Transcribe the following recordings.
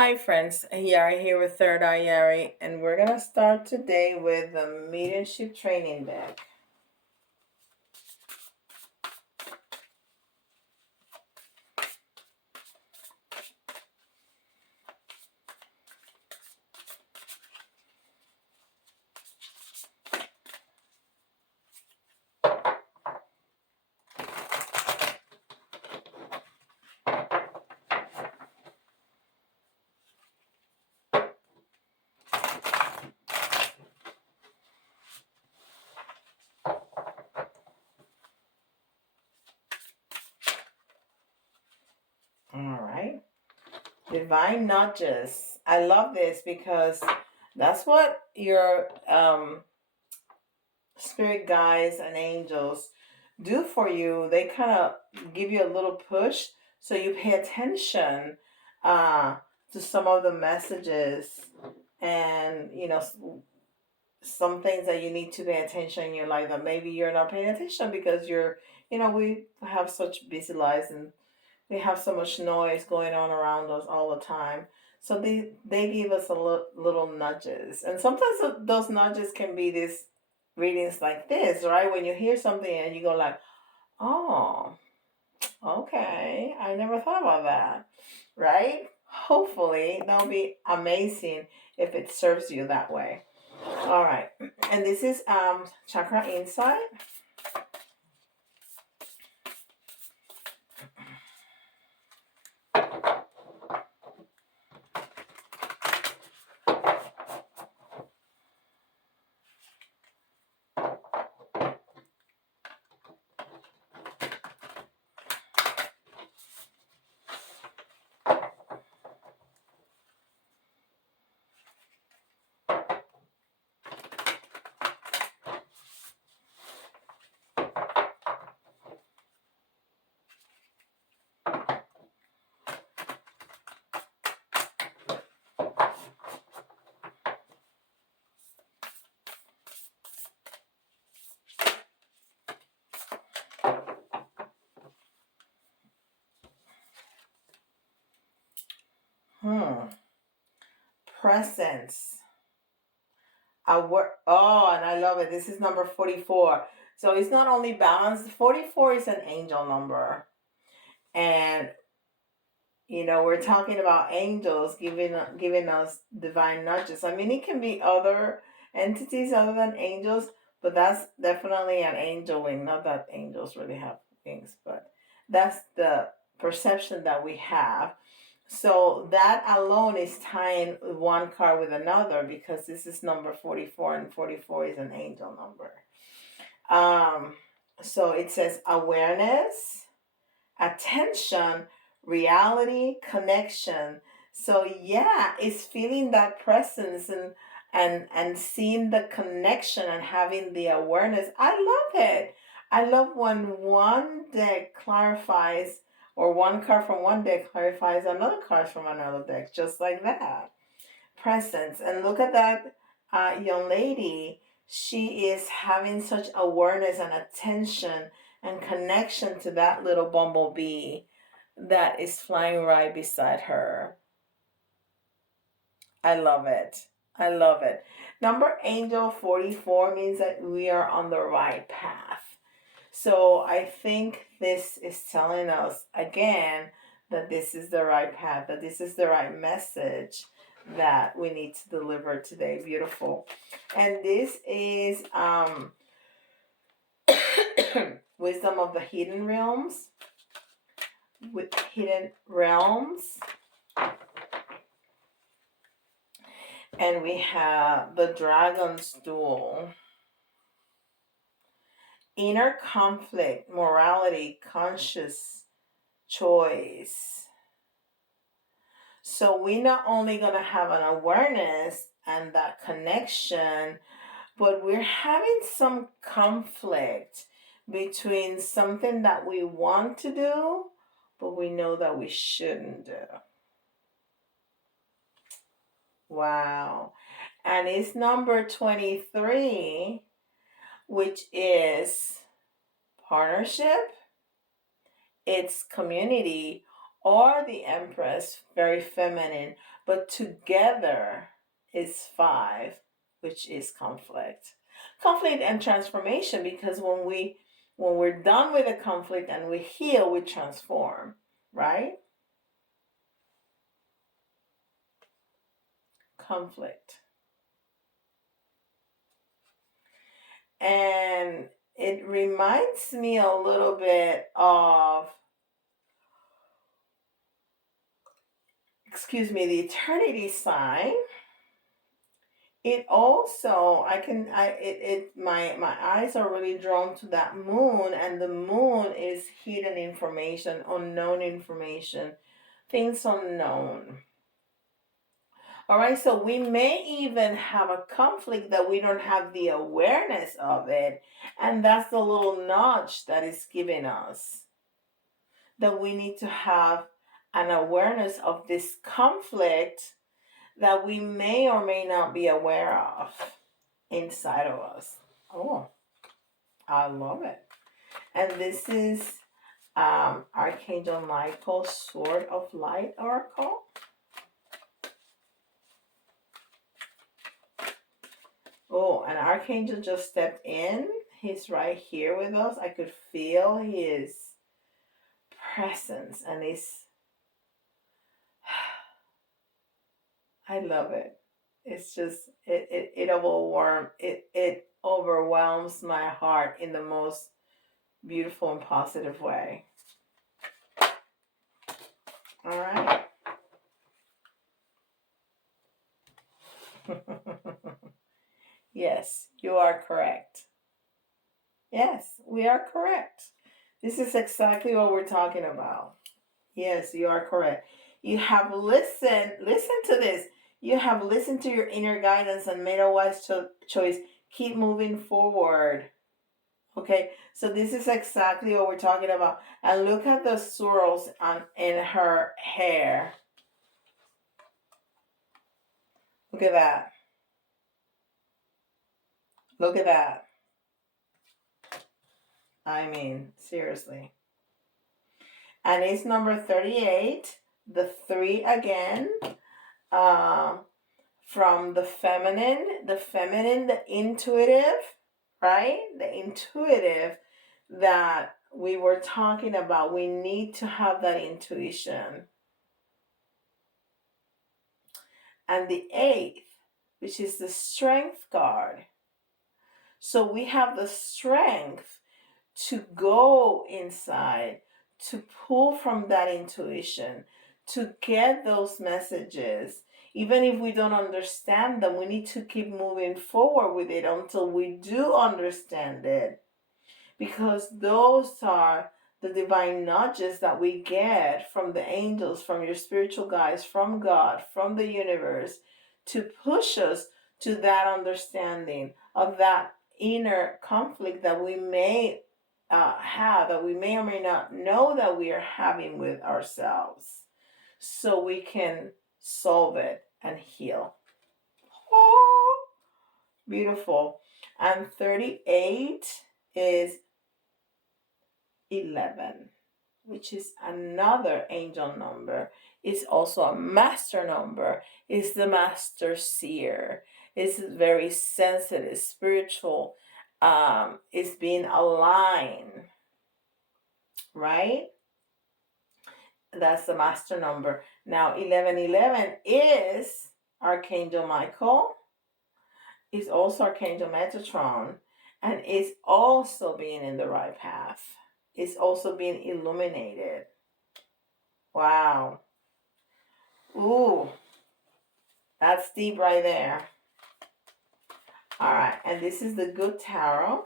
Hi friends, Yari here with Third Eye Yari, and we're gonna start today with the Mediumship training deck. Alright. Divine nudges. I love this because that's what your spirit guides and angels do for you. They kind of give you a little push so you pay attention to some of the messages and some things that you need to pay attention in your life that maybe you're not paying attention because we have such busy lives and we have so much noise going on around us all the time. So they give us little nudges, and sometimes those nudges can be these readings like this, right? When you hear something and you go like, oh, okay, I never thought about that, right? Hopefully that'll be amazing if it serves you that way. All right, and this is Chakra Insight. Presence. And I love it. This is number 44. So it's not only balanced. 44 is an angel number. And we're talking about angels giving us divine nudges. I mean, it can be other entities other than angels, but that's definitely an angel wing. Not that angels really have wings, but that's the perception that we have. So that alone is tying one card with another because this is number 44 and 44 is an angel number. So it says awareness, attention, reality, connection. So yeah, it's feeling that presence and seeing the connection and having the awareness. I love it. I love when one deck clarifies, or one card from one deck clarifies another card from another deck, just like that. Presence. And look at that young lady. She is having such awareness and attention and connection to that little bumblebee that is flying right beside her. I love it. I love it. Number angel 44 means that we are on the right path. So I think this is telling us again that this is the right path, that this is the right message that we need to deliver today. Beautiful. And this is Wisdom of the Hidden Realms. With Hidden Realms. And we have the Dragon's Duel. Inner conflict, morality, conscious choice. So we're not only going to have an awareness and that connection, but we're having some conflict between something that we want to do, but we know that we shouldn't do. Wow. And it's number 23, which is partnership, it's community, or the Empress, very feminine, but together is 5, which is conflict. Conflict and transformation, because when we're done with the conflict and we heal, we transform, right? Conflict. And it reminds me a little bit of, the eternity sign. It also, my eyes are really drawn to that moon, and the moon is hidden information, unknown information, things unknown. All right, so we may even have a conflict that we don't have the awareness of it, and that's the little nudge that is giving us, that we need to have an awareness of this conflict that we may or may not be aware of inside of us. Oh, I love it. And this is Archangel Michael's Sword of Light Oracle. Oh, an Archangel just stepped in. He's right here with us. I could feel his presence, and I love it. It's just, it overwhelms my heart in the most beautiful and positive way. All right. Yes, you are correct. Yes, we are correct. This is exactly what we're talking about. Yes, you are correct. You have listened, listen to this. You have listened to your inner guidance and made a wise choice. Keep moving forward. Okay, so this is exactly what we're talking about. And look at the swirls in her hair. Look at that. Look at that. I mean, seriously. And it's number 38, the 3 again. From the feminine, the intuitive, right? The intuitive that we were talking about. We need to have that intuition. And the 8th, which is the strength card. So we have the strength to go inside, to pull from that intuition, to get those messages. Even if we don't understand them, we need to keep moving forward with it until we do understand it. Because those are the divine nudges that we get from the angels, from your spiritual guides, from God, from the universe, to push us to that understanding of that inner conflict that we may have, that we may or may not know that we are having with ourselves, so we can solve it and heal. Oh, beautiful. And 38 is 11, which is another angel number. It's also a master number. It's the master seer. It's very sensitive, spiritual. It's being aligned, right? That's the master number. Now 1111 is Archangel Michael. It's also Archangel Metatron, and it's also being in the right path. It's also being illuminated. Wow. Ooh, that's deep right there. All right, and this is the Good Tarot.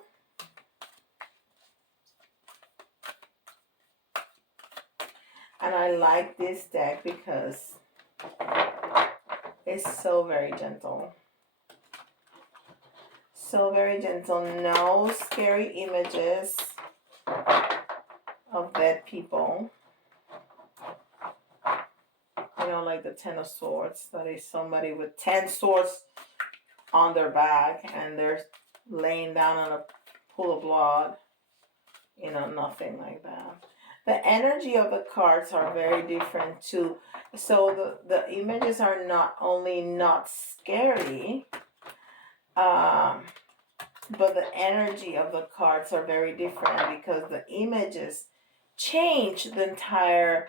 And I like this deck because it's so very gentle. So very gentle. No scary images of dead people. You know, like the 10 of Swords. That is somebody with 10 swords on their back and they're laying down on a pool of blood. You know, nothing like that. The energy of the cards are very different too. So the images are not only not scary, um, but the energy of the cards are very different because the images change the entire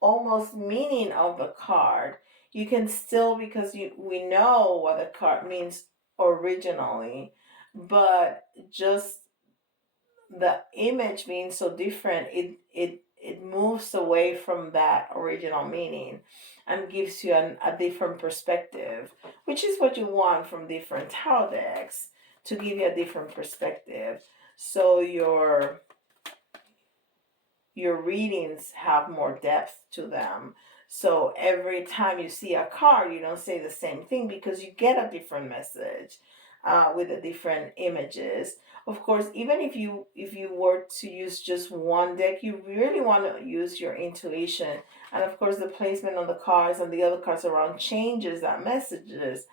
almost meaning of the card. You can still, because we know what the card means originally, but just the image being so different, it moves away from that original meaning and gives you a different perspective, which is what you want from different tarot decks, to give you a different perspective. So your readings have more depth to them. So every time you see a card, you don't say the same thing because you get a different message with the different images. Of course, even if you were to use just one deck, you really want to use your intuition. And of course, the placement of the cards and the other cards around changes that messages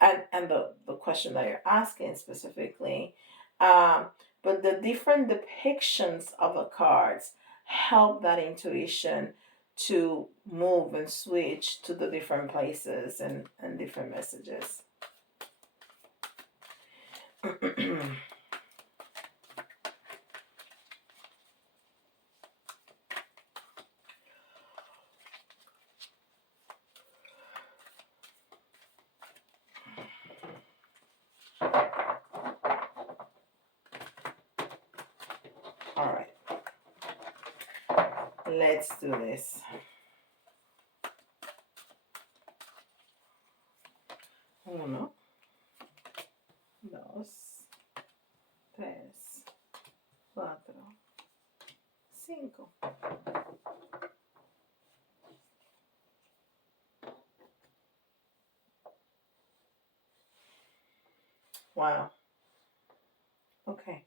and the question that you're asking specifically. Um, but the different depictions of the cards help that intuition to move and switch to the different places and different messages. All right, let's do this. 1, 2, 3, 4, 5. Wow. Okay.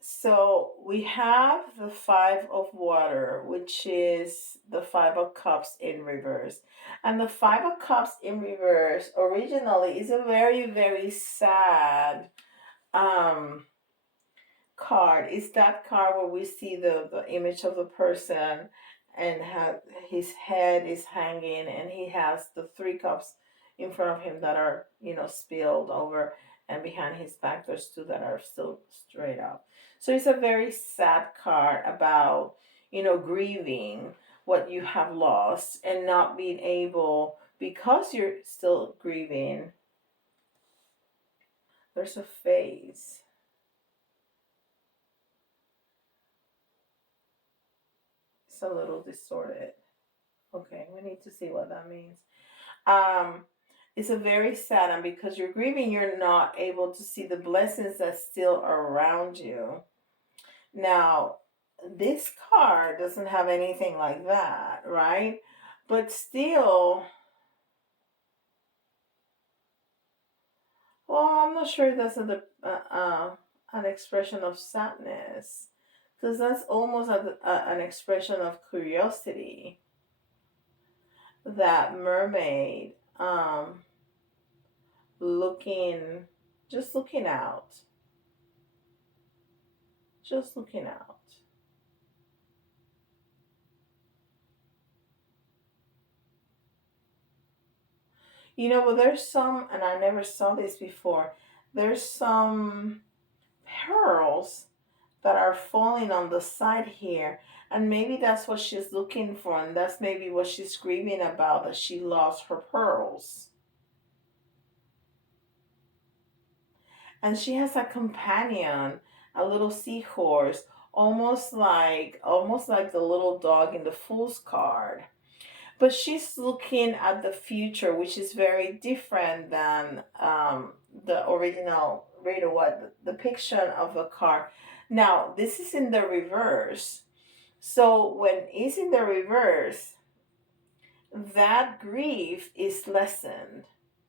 So we have the 5 of Water, which is the 5 of Cups in reverse. And the 5 of Cups in reverse originally is a very, very sad um card. It's that card where we see the image of the person and have his head is hanging and he has the 3 cups in front of him that are, spilled over, and behind his back there's 2 that are still straight up. So it's a very sad card about, grieving what you have lost and not being able, because you're still grieving. There's a phase. It's a little distorted. Okay, we need to see what that means. Um, it's a very sad, and because you're grieving, you're not able to see the blessings that's still around you. Now, this card doesn't have anything like that, right? But still, well, I'm not sure that's an expression of sadness, because that's almost an expression of curiosity. That mermaid, looking, just looking out, just looking out. But there's some, and I never saw this before, there's some pearls that are falling on the side here. And maybe that's what she's looking for, and that's maybe what she's screaming about, that she lost her pearls. And she has a companion, a little seahorse, almost like the little dog in the Fool's card. But she's looking at the future, which is very different than the original Rita What depiction of the card. Now, this is in the reverse. So when it's in the reverse, that grief is lessened,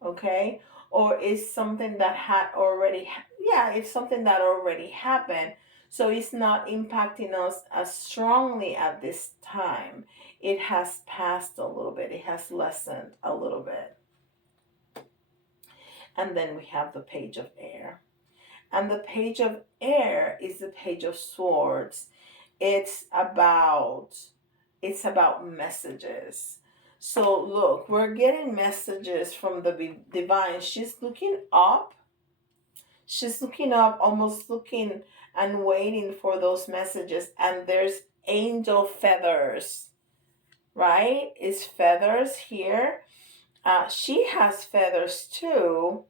okay? Or is something that had already, yeah, it's something that already happened. So it's not impacting us as strongly at this time. It has passed a little bit, it has lessened a little bit. And then we have the Page of Air. And the Page of Air is the Page of Swords. It's about messages. So look, we're getting messages from the divine. She's looking up, almost looking and waiting for those messages. And there's angel feathers, right? It's feathers here. She has feathers too,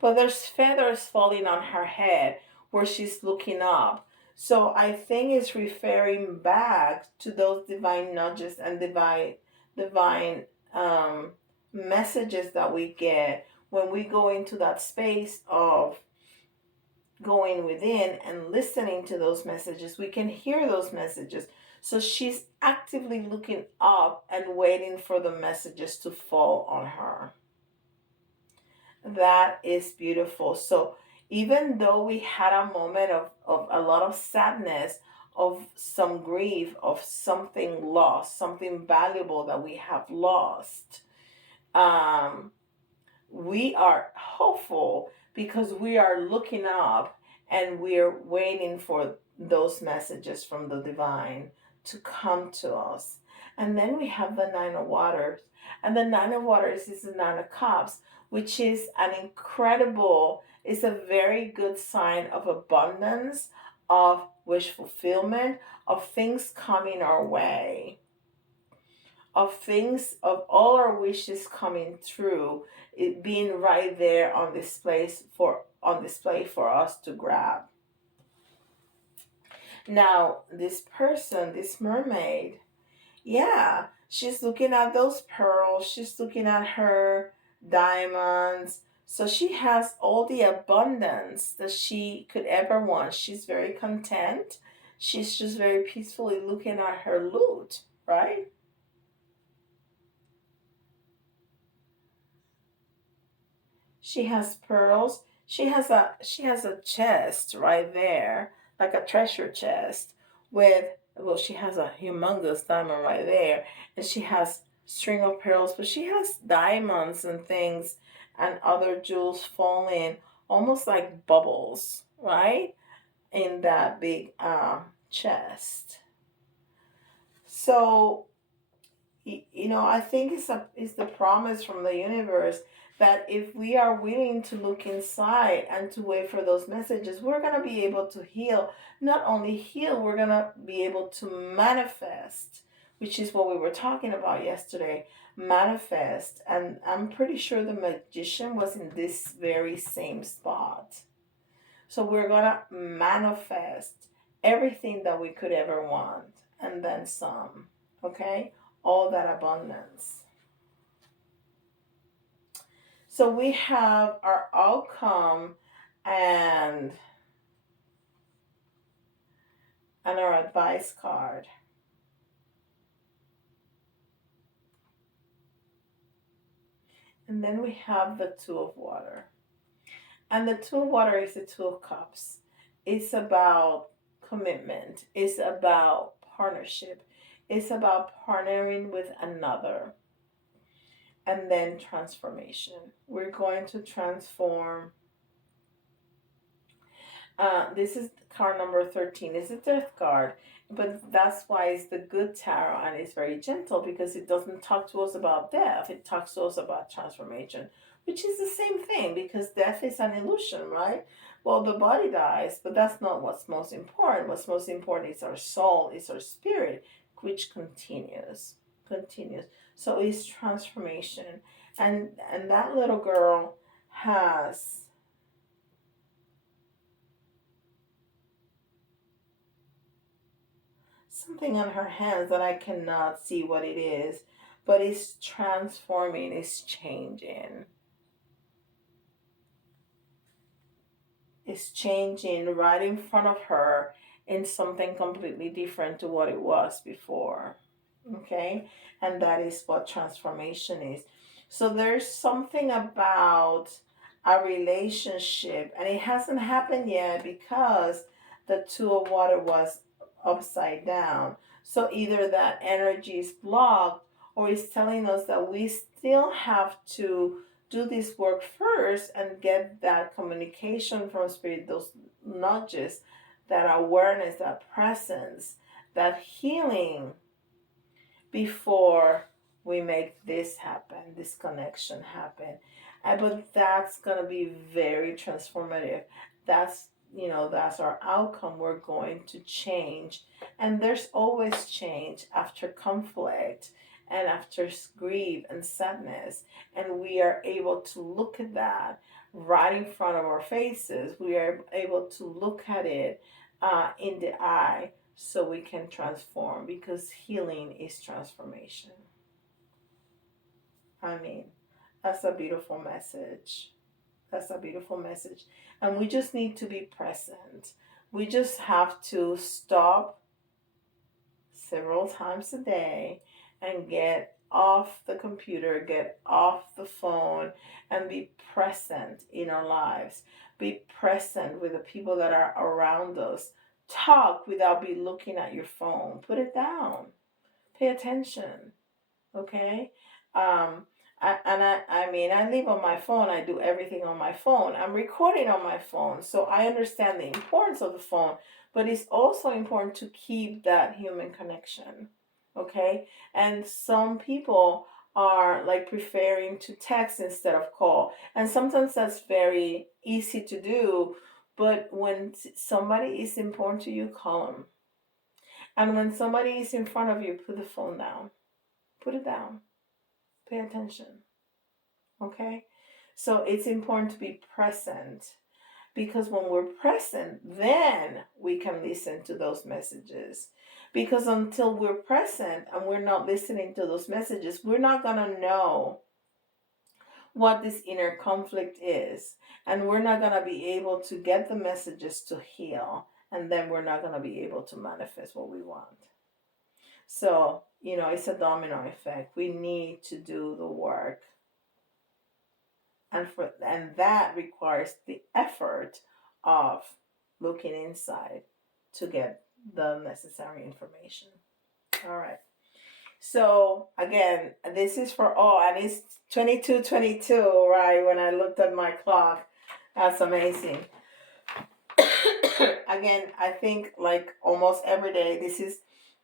but there's feathers falling on her head where she's looking up. So I think it's referring back to those divine nudges and divine um, messages that we get when we go into that space of going within and listening to those messages. We can hear those messages. So she's actively looking up and waiting for the messages to fall on her. That is beautiful. So even though we had a moment of a lot of sadness, of some grief, of something lost, something valuable that we have lost, um, we are hopeful because we are looking up and we're waiting for those messages from the divine to come to us. And then we have the Nine of Waters. And the Nine of Waters is the Nine of Cups, which is it's a very good sign of abundance, of wish fulfillment, of things coming our way, of all our wishes coming true, it being right there on display for us to grab. Now, this person, this mermaid, yeah, she's looking at those pearls, she's looking at her diamonds. So she has all the abundance that she could ever want. She's very content. She's just very peacefully looking at her loot, right? She has pearls. She has a chest right there, like a treasure chest with, well, she has a humongous diamond right there, and she has string of pearls, but she has diamonds and things and other jewels falling almost like bubbles, right? In that big chest. So I think it's the promise from the universe that if we are willing to look inside and to wait for those messages, we're going to be able to heal. Not only heal, we're going to be able to manifest, which is what we were talking about yesterday. Manifest. And I'm pretty sure the magician was in this very same spot. So we're going to manifest everything that we could ever want and then some. Okay? All that abundance. So we have our outcome and our advice card. And then we have the Two of Water. And the Two of Water is the Two of Cups. It's about commitment. It's about partnership. It's about partnering with another. And then transformation. We're going to transform. This is card number 13. It's a death card. But that's why it's the good tarot, and it's very gentle because it doesn't talk to us about death. It talks to us about transformation, which is the same thing because death is an illusion, right? Well, the body dies, but that's not what's most important. What's most important is our soul, is our spirit, which continues. So it's transformation. And that little girl has something on her hands that I cannot see what it is, but it's transforming, it's changing. It's changing right in front of her in something completely different to what it was before. Okay? And that is what transformation is. So there's something about a relationship, and it hasn't happened yet because the Two of Water was upside down. So either that energy is blocked or it's telling us that we still have to do this work first and get that communication from spirit, those nudges, that awareness, that presence, that healing, before we make this happen, this connection happen. But that's going to be very transformative. That's, that's our outcome. We're going to change. And there's always change after conflict and after grief and sadness. And we are able to look at that right in front of our faces. We are able to look at it in the eye, so we can transform, because healing is transformation. I mean, that's a beautiful message. That's a beautiful message. And we just need to be present. We just have to stop several times a day and get off the computer, get off the phone, and be present in our lives. Be present with the people that are around us. Talk without be looking at your phone. Put it down. Pay attention. Okay? I mean, I live on my phone. I do everything on my phone. I'm recording on my phone. So I understand the importance of the phone. But it's also important to keep that human connection. Okay? And some people are like preferring to text instead of call. And sometimes that's very easy to do. But when somebody is important to you, call them. And when somebody is in front of you, put the phone down. Put it down. Pay attention. Okay? So it's important to be present, because when we're present, then we can listen to those messages. Because until we're present and we're not listening to those messages, we're not going to know what this inner conflict is. And we're not going to be able to get the messages to heal. And then we're not going to be able to manifest what we want. So, it's a domino effect. We need to do the work. And that requires the effort of looking inside to get the necessary information. All right. So again, this is for all, and it's 22:22, right? When I looked at my clock, that's amazing. Again, I think like almost every day, this is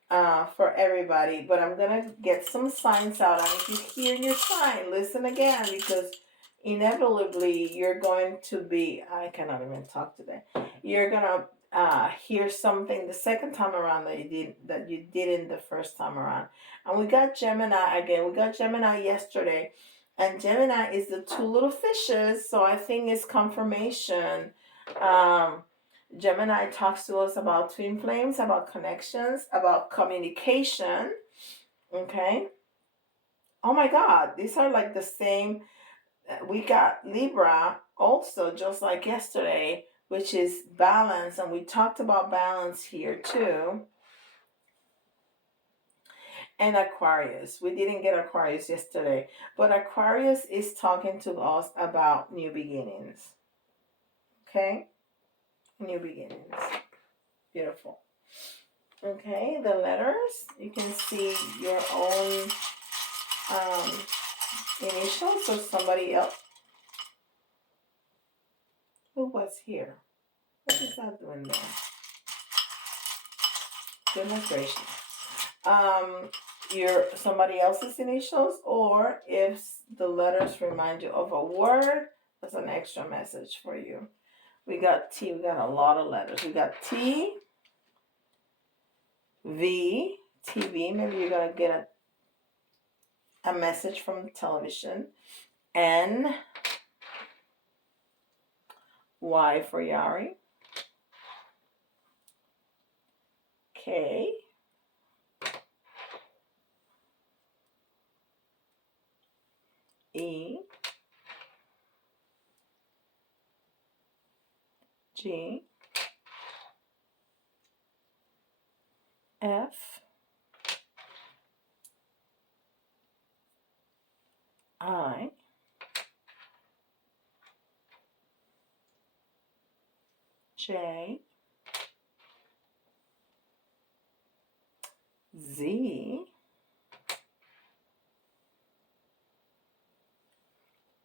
for everybody, but I'm gonna get some signs out, and if you hear your sign, listen again, because inevitably you're going to be, I cannot even talk today, you're gonna hear something the second time around that you didn't the first time around. And we got Gemini again. We got Gemini yesterday, and Gemini is the two little fishes, so I think it's confirmation. Gemini talks to us about twin flames, about connections, about communication. Okay. Oh my God, these are like the same. We got Libra also, just like yesterday, which is balance. And we talked about balance here too. And Aquarius. We didn't get Aquarius yesterday, but Aquarius is talking to us about new beginnings. Okay? New beginnings. Beautiful. Okay, the letters. You can see your own initials or somebody else. Who was here? What is that doing there? Goodness gracious. Your somebody else's initials, or if the letters remind you of a word, that's an extra message for you. We got T. We got a lot of letters. We got T, V, TV. Maybe you're gonna get a message from television. N, Y for Yari. K, E, G, F, I, J, Z,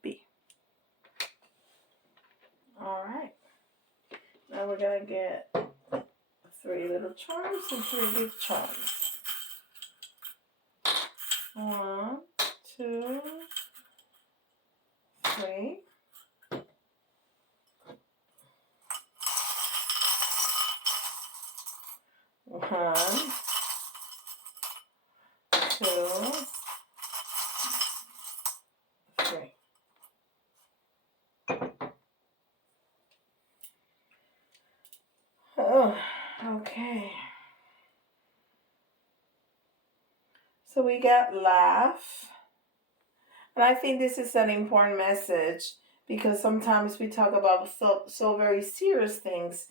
B. going to get 3 little charms and 3 big charms. 1, 2, 3. 1, 2, 3. Oh, okay. So we got laugh. And I think this is an important message because sometimes we talk about so very serious things.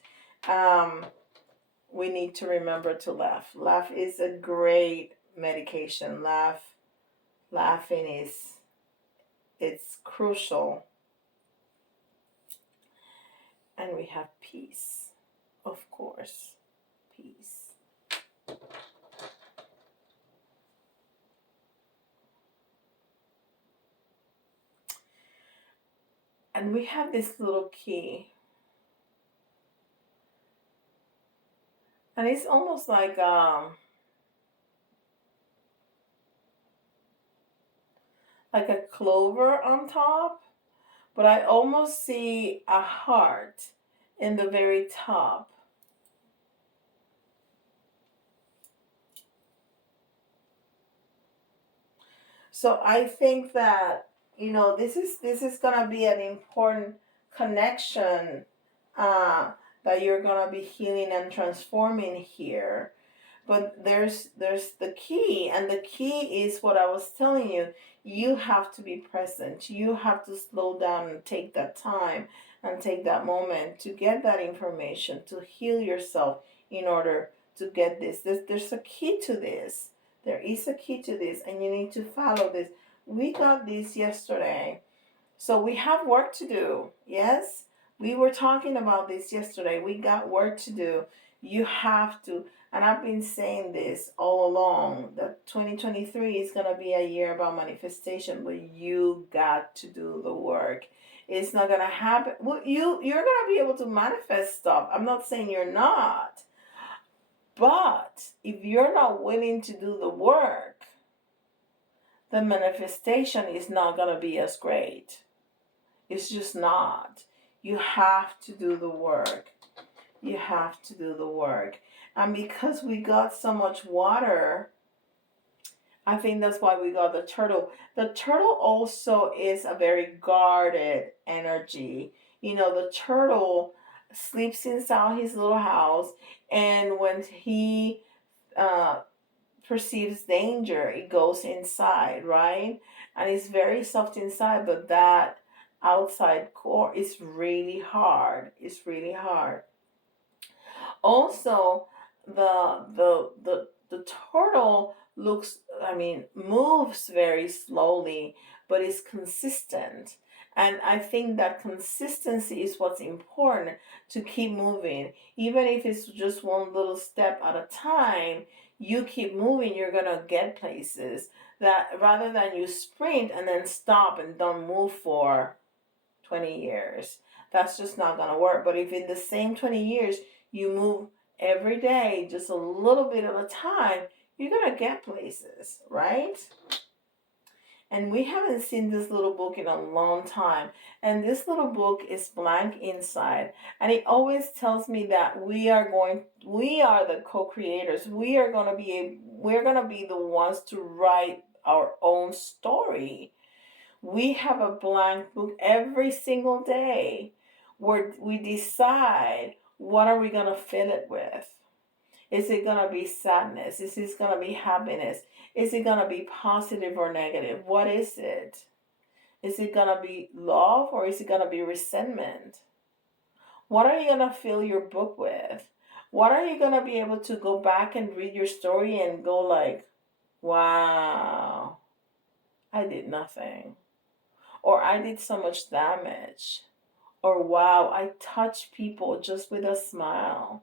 We need to remember to laugh. Laugh is a great medication. Laughing it's crucial. And we have peace, of course. Peace. And we have this little key. And it's almost like a clover on top, but I almost see a heart in the very top. So I think that, you know, this is gonna be an important connection that you're gonna be healing and transforming here. But there's the key, and the key is what I was telling you. You have to be present. You have to slow down and take that time and take that moment to get that information, to heal yourself in order to get this. There's a key to this. There is a key to this, and you need to follow this. We got this yesterday. So we have work to do. Yes? We were talking about this yesterday. We got work to do. You have to, and I've been saying this all along, that 2023 is going to be a year about manifestation, but you got to do the work. It's not going to happen. Well, you're going to be able to manifest stuff. I'm not saying you're not. But if you're not willing to do the work, the manifestation is not going to be as great. It's just not. You have to do the work. You have to do the work. And because we got so much water, I think that's why we got the turtle. The turtle also is a very guarded energy. You know, the turtle sleeps inside his little house, and when he perceives danger, it goes inside, right? And it's very soft inside, but that outside core is really hard. It's really hard. Also, the turtle moves very slowly, but is consistent. And I think that consistency is what's important, to keep moving. Even if it's just one little step at a time, you keep moving, you're going to get places. That rather than you sprint and then stop and don't move for 20 years. That's just not going to work. But if in the same 20 years you move every day, just a little bit at a time, you're going to get places, right? And we haven't seen this little book in a long time. And this little book is blank inside. And it always tells me that we are the co-creators. We're going to be the ones to write our own story. We have a blank book every single day where we decide, what are we going to fill it with? Is it going to be sadness? Is it going to be happiness? Is it going to be positive or negative? What is it? Is it going to be love, or is it going to be resentment? What are you going to fill your book with? What are you going to be able to go back and read your story and go like, wow, I did nothing. Or I did so much damage. Or wow, I touched people just with a smile.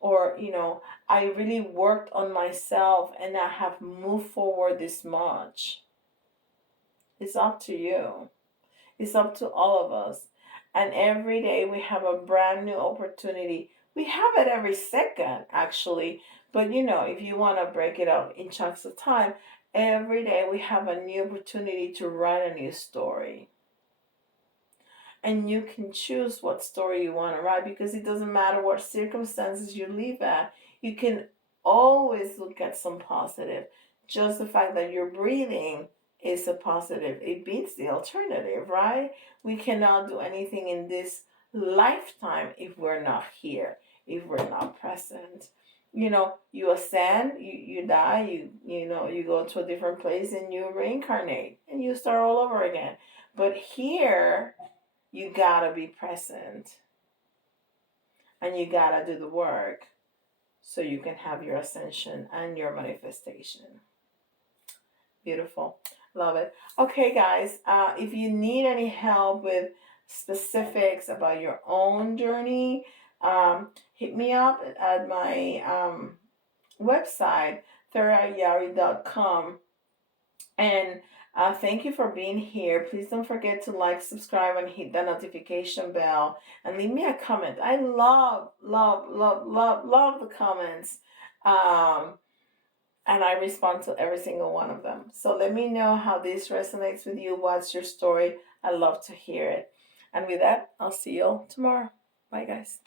Or, you know, I really worked on myself and I have moved forward this much. It's up to you. It's up to all of us. And every day we have a brand new opportunity. We have it every second, actually. But you know, if you want to break it up in chunks of time, every day we have a new opportunity to write a new story. And you can choose what story you want to write, because it doesn't matter what circumstances you live at, you can always look at some positive. Just the fact that you're breathing is a positive. It beats the alternative, right? We cannot do anything in this lifetime if we're not here, if we're not present. You know, you ascend, you die, you know, you go to a different place and you reincarnate and you start all over again. But here, you gotta be present and you gotta do the work so you can have your ascension and your manifestation. Beautiful. Love it. Okay, guys, if you need any help with specifics about your own journey, hit me up at my website, therayari.com. And thank you for being here. Please don't forget to like, subscribe, and hit the notification bell. And leave me a comment. I love, love, love, love, love the comments. And I respond to every single one of them. So let me know how this resonates with you. What's your story? I love to hear it. And with that, I'll see you all tomorrow. Bye, guys.